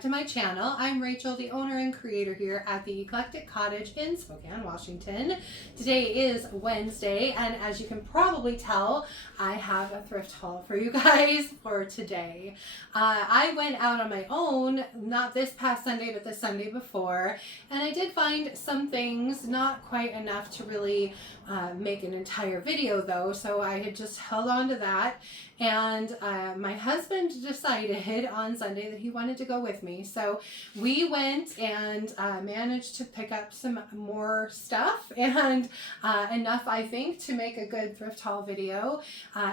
back to my channel. I'm Rachel, the owner and creator here at the Eclectic Cottage in Spokane, Washington. Today is Wednesday, and as you can probably tell, I have a thrift haul for you guys for today. I went out on my own, not this past Sunday, but the Sunday before, and I did find some things, not quite enough to really make an entire video though, so I had just held on to that. And my husband decided on Sunday that he wanted to go with me. So we went and managed to pick up some more stuff and enough, I think, to make a good thrift haul video.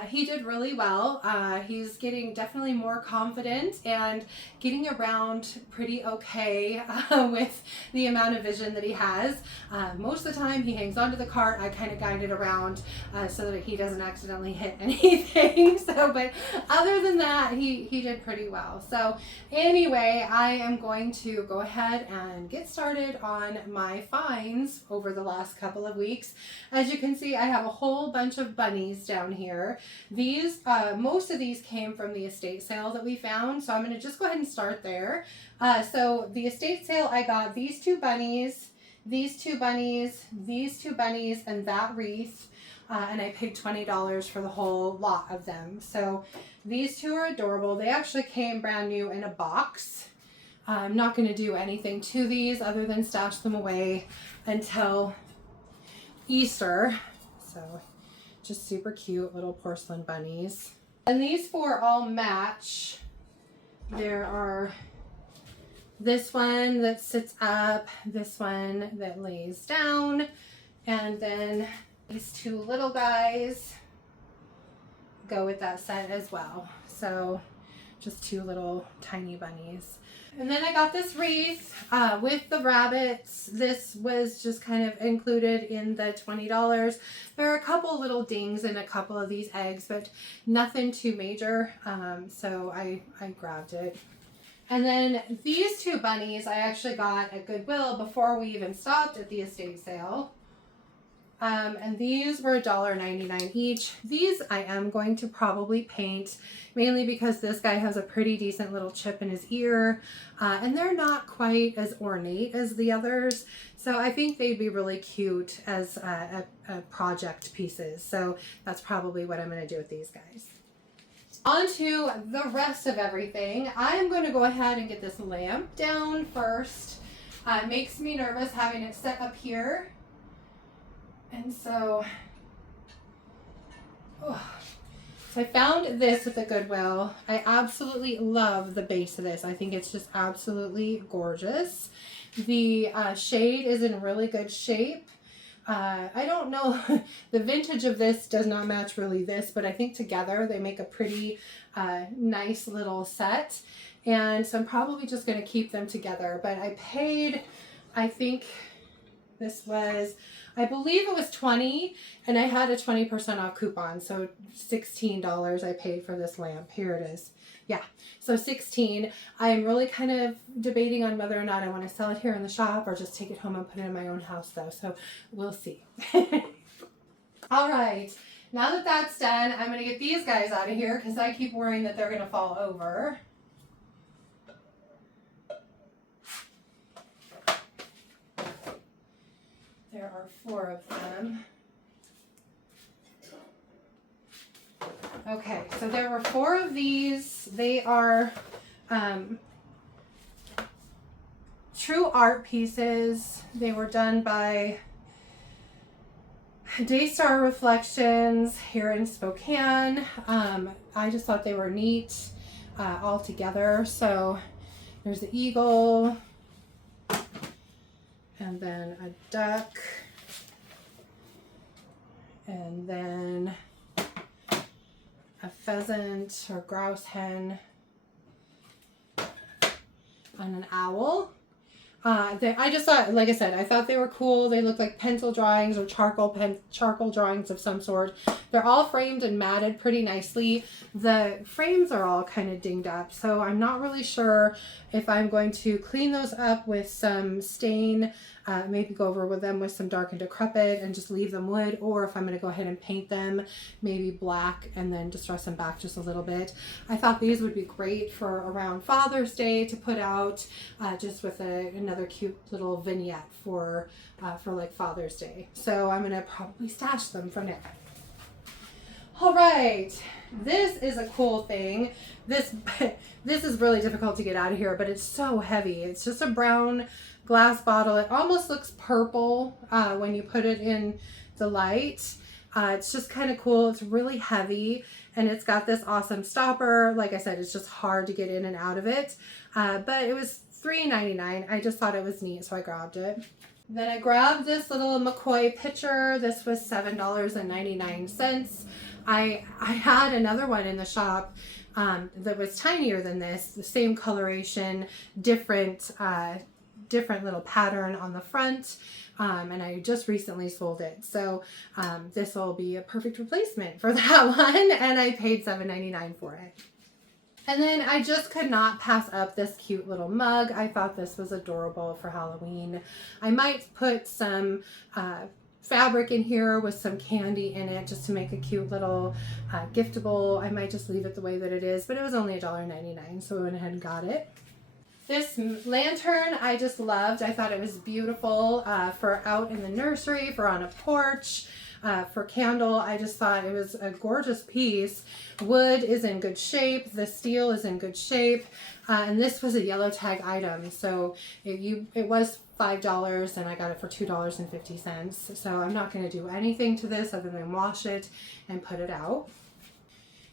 He did really well. He's getting definitely more confident and getting around pretty okay with the amount of vision that he has. Most of the time he hangs onto the cart. I kind of guide it around so that he doesn't accidentally hit anything. But other than that, he did pretty well. So anyway, I am going to go ahead and get started on my finds over the last couple of weeks. As you can see, I have a whole bunch of bunnies down here. These, most of these came from the estate sale that we found. So I'm going to just go ahead and start there. So the estate sale, I got these two bunnies, these two bunnies, these two bunnies, and that wreath. And I paid $20 for the whole lot of them. So these two are adorable. They actually came brand new in a box. I'm not going to do anything to these other than stash them away until Easter. So just super cute little porcelain bunnies. And these four all match. There are this one that sits up, this one that lays down, and then these two little guys go with that set as well. So just two little tiny bunnies. And then I got this wreath with the rabbits. This was just kind of included in the $20. There are a couple little dings in a couple of these eggs, but nothing too major. So I grabbed it. And then these two bunnies I actually got at Goodwill before we even stopped at the estate sale. And these were $1.99 each. These I am going to probably paint, mainly because this guy has a pretty decent little chip in his ear, and they're not quite as ornate as the others. So I think they'd be really cute as project pieces. So that's probably what I'm going to do with these guys. On to the rest of everything. I'm going to go ahead and get this lamp down first. It makes me nervous having it set up here. And so I found this at the Goodwill. I absolutely love the base of this. I think it's just absolutely gorgeous. The shade is in really good shape. I don't know, the vintage of this does not match really this, but I think together they make a pretty nice little set. And so I'm probably just going to keep them together. But I paid, I think this was, I believe it was $20, and I had a 20% off coupon, so $16 I paid for this lamp. Here it is. Yeah, so $16. I'm really kind of debating on whether or not I want to sell it here in the shop or just take it home and put it in my own house though, so we'll see. All right, now that that's done, I'm going to get these guys out of here because I keep worrying that they're going to fall over. There are 4 of them. Okay, so there were 4 of these. They are true art pieces. They were done by Daystar Reflections here in Spokane. I just thought they were neat all together. So there's the eagle, and then a duck, and then a pheasant or grouse hen, and an owl. I just thought, like I said, I thought they were cool. They look like pencil drawings or charcoal drawings of some sort. They're all framed and matted pretty nicely. The frames are all kind of dinged up, so I'm not really sure if I'm going to clean those up with some stain maybe go over with them with some dark and decrepit and just leave them wood, or if I'm going to go ahead and paint them, maybe black and then distress them back just a little bit. I thought these would be great for around Father's Day to put out, just with another cute little vignette for like Father's Day. So I'm going to probably stash them for now. All right, this is a cool thing. This is really difficult to get out of here, but it's so heavy. It's just a brown glass bottle. It almost looks purple when you put it in the light. It's just kind of cool. It's really heavy, and it's got this awesome stopper. Like I said, it's just hard to get in and out of it, but it was $3.99. I just thought it was neat, so I grabbed it. Then I grabbed this little McCoy pitcher. This was $7.99. I had another one in the shop that was tinier than this, the same coloration, different little pattern on the front, and I just recently sold it. So this will be a perfect replacement for that one, and I paid $7.99 for it. And then I just could not pass up this cute little mug. I thought this was adorable for Halloween. I might put some fabric in here with some candy in it just to make a cute little giftable. I might just leave it the way that it is, but it was only $1.99, so I went ahead and got it. This lantern I just loved. I thought it was beautiful for out in the nursery, for on a porch, for candle. I just thought it was a gorgeous piece. Wood is in good shape. The steel is in good shape. And this was a yellow tag item. So it was $5 and I got it for $2.50. So I'm not going to do anything to this other than wash it and put it out.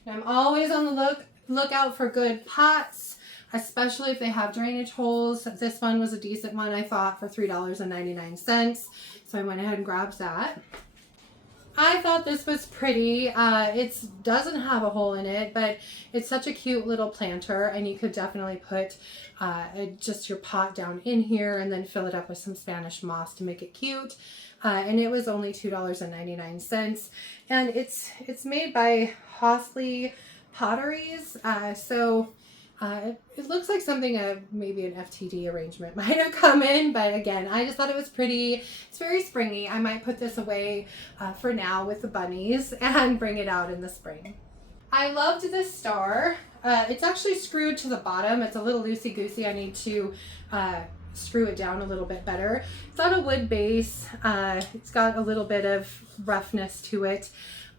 And I'm always on the lookout for good pots, especially if they have drainage holes. This one was a decent one, I thought, for $3.99. So I went ahead and grabbed that. I thought this was pretty. It doesn't have a hole in it, but it's such a cute little planter, and you could definitely put just your pot down in here and then fill it up with some Spanish moss to make it cute. And it was only $2.99. And it's made by Haugen Potteries. It looks like something maybe an FTD arrangement might have come in, but again, I just thought it was pretty. It's very springy. I might put this away for now with the bunnies and bring it out in the spring. I loved this star. It's actually screwed to the bottom. It's a little loosey-goosey. I need to screw it down a little bit better. It's on a wood base. It's got a little bit of roughness to it.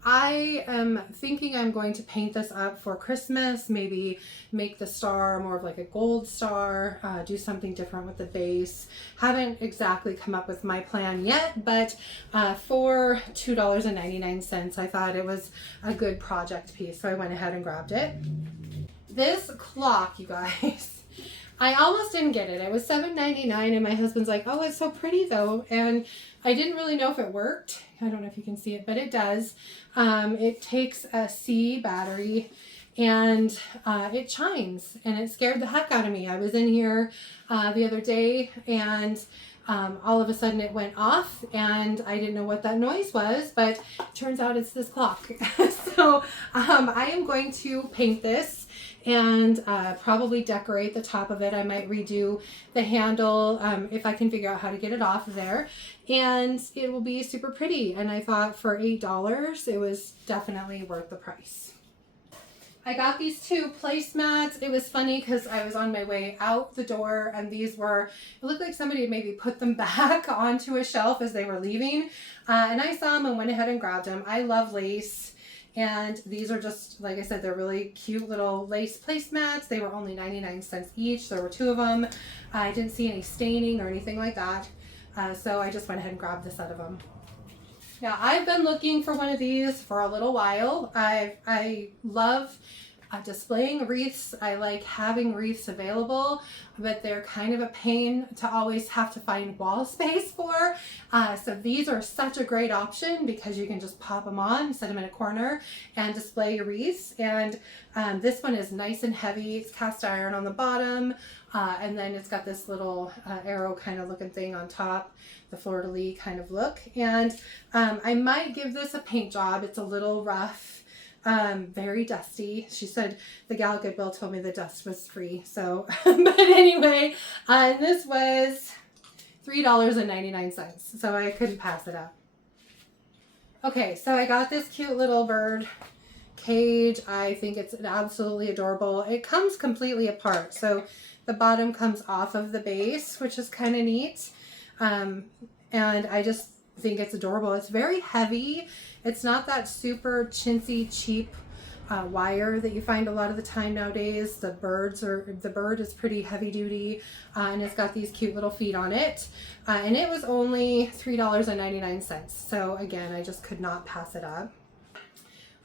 I am thinking I'm going to paint this up for Christmas, maybe make the star more of like a gold star, do something different with the base. Haven't exactly come up with my plan yet, but for $2.99, I thought it was a good project piece, so I went ahead and grabbed it. This clock, you guys, I almost didn't get it. It was $7.99 and my husband's like, oh, it's so pretty though. And I didn't really know if it worked. I don't know if you can see it, but it does. It takes a C battery and it chimes, and it scared the heck out of me. I was in here the other day and all of a sudden it went off and I didn't know what that noise was, but it turns out it's this clock. So I am going to paint this and probably decorate the top of it. I might redo the handle if I can figure out how to get it off of there, and it will be super pretty. And I thought for $8 it was definitely worth the price. I got these two placemats. It was funny because I was on my way out the door and these were, it looked like somebody had maybe put them back onto a shelf as they were leaving. And I saw them and went ahead and grabbed them. I love lace. And these are just, like I said, they're really cute little lace placemats. They were only 99 cents each. There were two of them. I didn't see any staining or anything like that. So I just went ahead and grabbed this out of them. Now, I've been looking for one of these for a little while. I love displaying wreaths. I like having wreaths available, but they're kind of a pain to always have to find wall space for. So these are such a great option because you can just pop them on, set them in a corner, and display your wreaths. And this one is nice and heavy. It's cast iron on the bottom, and then it's got this little arrow kind of looking thing on top, the fleur-de-lis kind of look. And I might give this a paint job. It's a little rough. Very dusty. She said the gal at Goodwill told me the dust was free. So, but anyway, this was $3.99. So I couldn't pass it up. Okay, so I got this cute little bird cage. I think it's absolutely adorable. It comes completely apart. So the bottom comes off of the base, which is kind of neat. And I just think it's adorable. It's very heavy. It's not that super chintzy, cheap wire that you find a lot of the time nowadays. The bird is pretty heavy duty, and it's got these cute little feet on it. And it was only $3.99. So again, I just could not pass it up.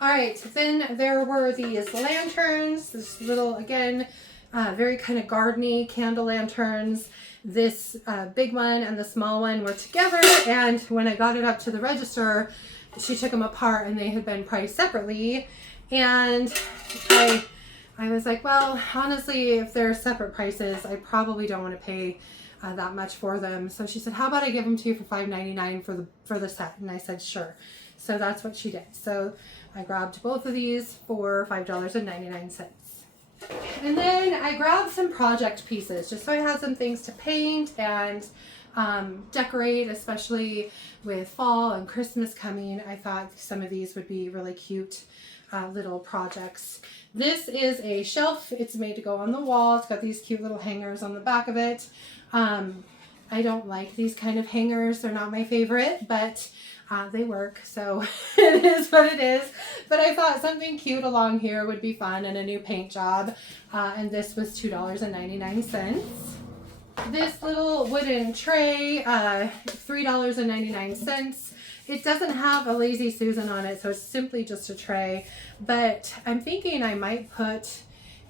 All right, then there were these lanterns, this little, again, very kind of garden-y candle lanterns. This big one and the small one were together, and when I got it up to the register, she took them apart and they had been priced separately. And I was like, well, honestly, if they're separate prices, I probably don't want to pay that much for them. So she said, how about I give them to you for $5.99 for the set? And I said, sure. So that's what she did. So I grabbed both of these for $5.99. And then I grabbed some project pieces just so I had some things to paint and decorate, especially with fall and Christmas coming. I thought some of these would be really cute little projects. This is a shelf. It's made to go on the wall. It's got these cute little hangers on the back of it. I don't like these kind of hangers. They're not my favorite, but they work, so it is what it is. But I thought something cute along here would be fun and a new paint job. And this was $2.99. This little wooden tray, $3.99. It doesn't have a Lazy Susan on it, so it's simply just a tray. But I'm thinking I might put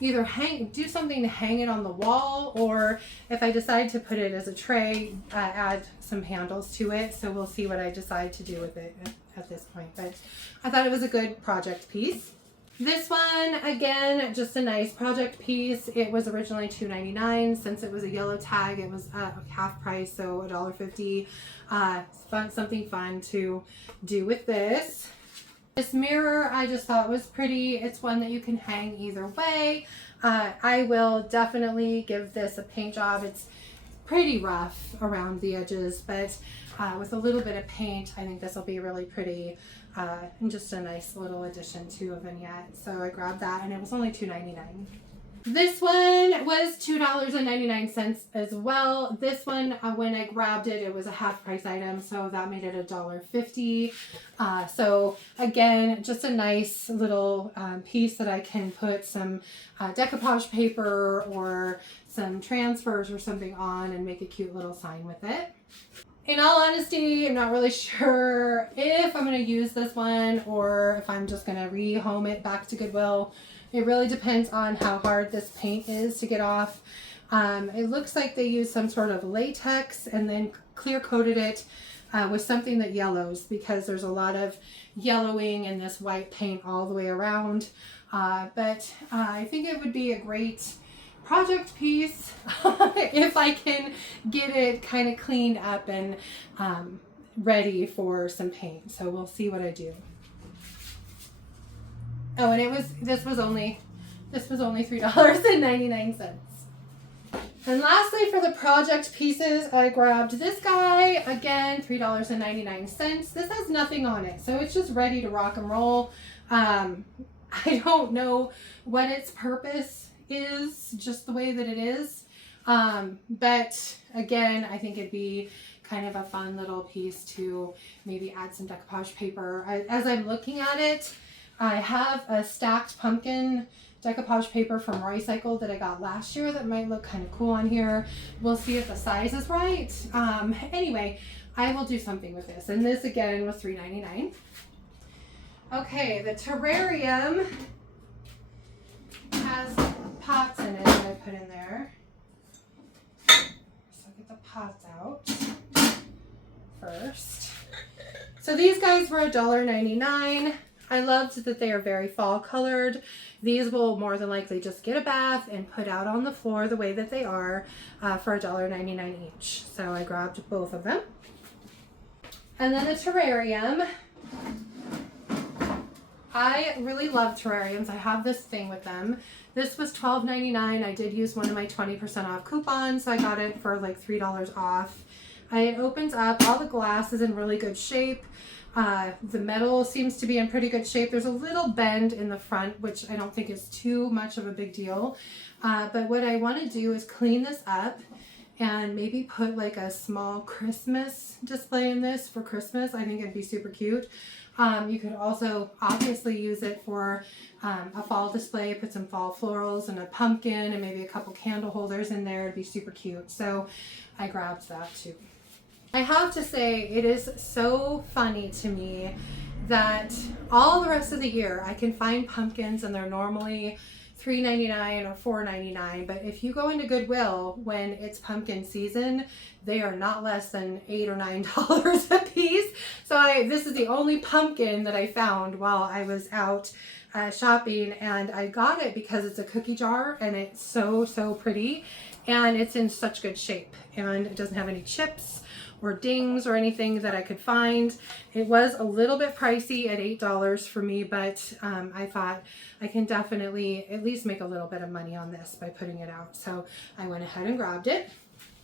either do something to hang it on the wall, or if I decide to put it as a tray, add some handles to it. So we'll see what I decide to do with it at this point. But I thought it was a good project piece. This one, again, just a nice project piece. It was originally $2.99. Since it was a yellow tag, it was half price, so $1.50. Something fun to do with this. This mirror I just thought was pretty. It's one that you can hang either way. I will definitely give this a paint job. It's pretty rough around the edges, but with a little bit of paint, I think this will be really pretty and just a nice little addition to a vignette. So I grabbed that and it was only $2.99. This one was $2.99 as well. This one, when I grabbed it, it was a half price item, so that made it $1.50. So again, just a nice little piece that I can put some decoupage paper or some transfers or something on and make a cute little sign with it. In all honesty, I'm not really sure if I'm going to use this one or if I'm just going to rehome it back to Goodwill. It really depends on how hard this paint is to get off. It looks like they used some sort of latex and then clear coated it with something that yellows, because there's a lot of yellowing in this white paint all the way around. But I think it would be a great project piece if I can get it kind of cleaned up and ready for some paint. So we'll see what I do. Oh, and this was only $3.99. And lastly, for the project pieces, I grabbed this guy, again, $3.99. This has nothing on it, so it's just ready to rock and roll. I don't know what its purpose is, just the way that it is. But again, I think it'd be kind of a fun little piece to maybe add some decoupage paper. As I'm looking at it, I have a stacked pumpkin decoupage paper from Recycle that I got last year that might look kind of cool on here. We'll see if the size is right. Anyway, I will do something with this. And this again was $3.99. Okay, the terrarium has pots in it that I put in there. So I'll get the pots out first. So these guys were $1.99. I loved that they are very fall colored. These will more than likely just get a bath and put out on the floor the way that they are for $1.99 each. So I grabbed both of them. And then a terrarium. I really love terrariums. I have this thing with them. This was $12.99. I did use one of my 20% off coupons, so I got it for like $3 off. It opens up. All the glass is in really good shape. The metal seems to be in pretty good shape. There's a little bend in the front, which I don't think is too much of a big deal. But what I want to do is clean this up and maybe put like a small Christmas display in this for Christmas. I think it'd be super cute. You could also obviously use it for a fall display, put some fall florals and a pumpkin and maybe a couple candle holders in there. It'd be super cute. So I grabbed that too. I have to say, it is so funny to me that all the rest of the year I can find pumpkins and they're normally $3.99 or $4.99, but if you go into Goodwill when it's pumpkin season, they are not less than $8 or $9 a piece. So this is the only pumpkin that I found while I was out shopping, and I got it because it's a cookie jar and it's so pretty and it's in such good shape and it doesn't have any chips or dings or anything that I could find. It was a little bit pricey at $8 for me, but I thought I can definitely at least make a little bit of money on this by putting it out. So I went ahead and grabbed it.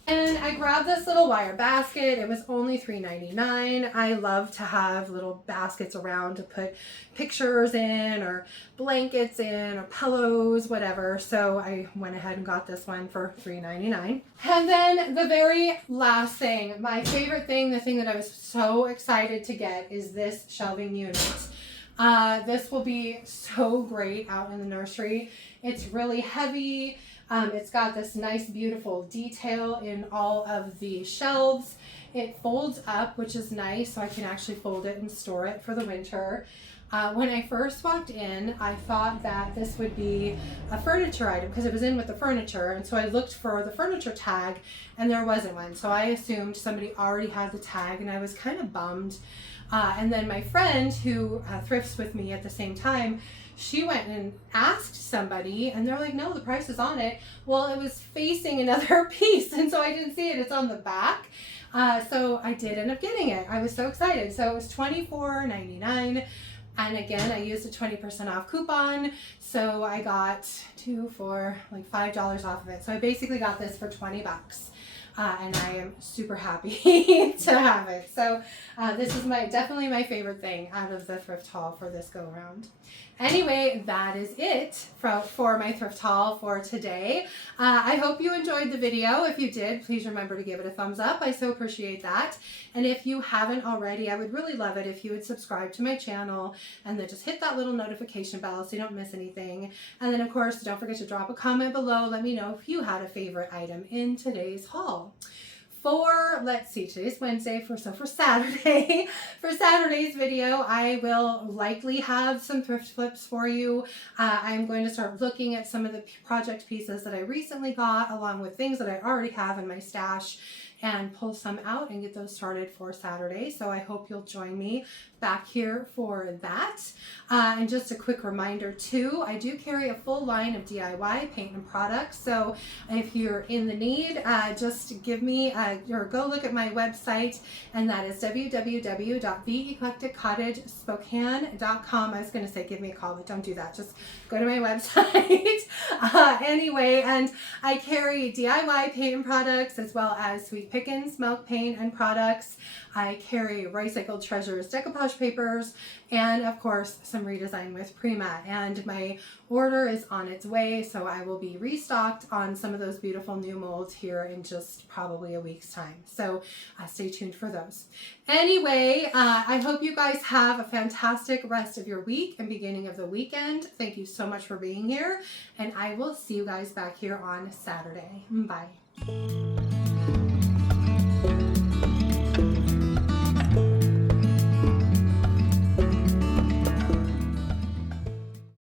And I grabbed this little wire basket. It was only $3.99. I love to have little baskets around to put pictures in or blankets in or pillows, whatever. So I went ahead and got this one for $3.99. And then the very last thing, my favorite thing, the thing that I was so excited to get is this shelving unit. This will be so great out in the nursery. It's really heavy. It's got this nice, beautiful detail in all of the shelves. It folds up, which is nice, so I can actually fold it and store it for the winter. When I first walked in, I thought that this would be a furniture item because it was in with the furniture, and so I looked for the furniture tag and there wasn't one. So I assumed somebody already had the tag and I was kind of bummed. And then my friend who thrifts with me at the same time, she went and asked somebody and they're like, no, the price is on it. Well, it was facing another piece and so I didn't see it. It's on the back. So I did end up getting it. I was so excited. So it was $24.99. And again, I used a 20% off coupon. So I got like $5 off of it. So I basically got this for 20 bucks. And I am super happy to have it. So this is definitely my favorite thing out of the thrift haul for this go around. Anyway, that is it for my thrift haul for today. I hope you enjoyed the video. If you did, please remember to give it a thumbs up. I so appreciate that. And if you haven't already, I would really love it if you would subscribe to my channel and then just hit that little notification bell so you don't miss anything. And then of course, don't forget to drop a comment below. Let me know if you had a favorite item in today's haul. Let's see, today's Wednesday, for Saturday, for Saturday's video, I will likely have some thrift flips for you. I'm going to start looking at some of the project pieces that I recently got, along with things that I already have in my stash, and pull some out and get those started for Saturday. So I hope you'll join me back here for that. And just a quick reminder too, I do carry a full line of DIY paint and products. So if you're in the need, just give me or go look at my website, and that is www.theeclecticcottagespokane.com. I was going to say give me a call, but don't do that. Just go to my website. Anyway, and I carry DIY paint and products as well as Sweet Pickins milk paint and products. I carry Recycled Treasures decoupage papers, and of course some redesign with Prima, and my order is on its way, so I will be restocked on some of those beautiful new molds here in just probably a week's time. So stay tuned for those. Anyway, I hope you guys have a fantastic rest of your week and beginning of the weekend. Thank you so much for being here, and I will see you guys back here on Saturday. Bye.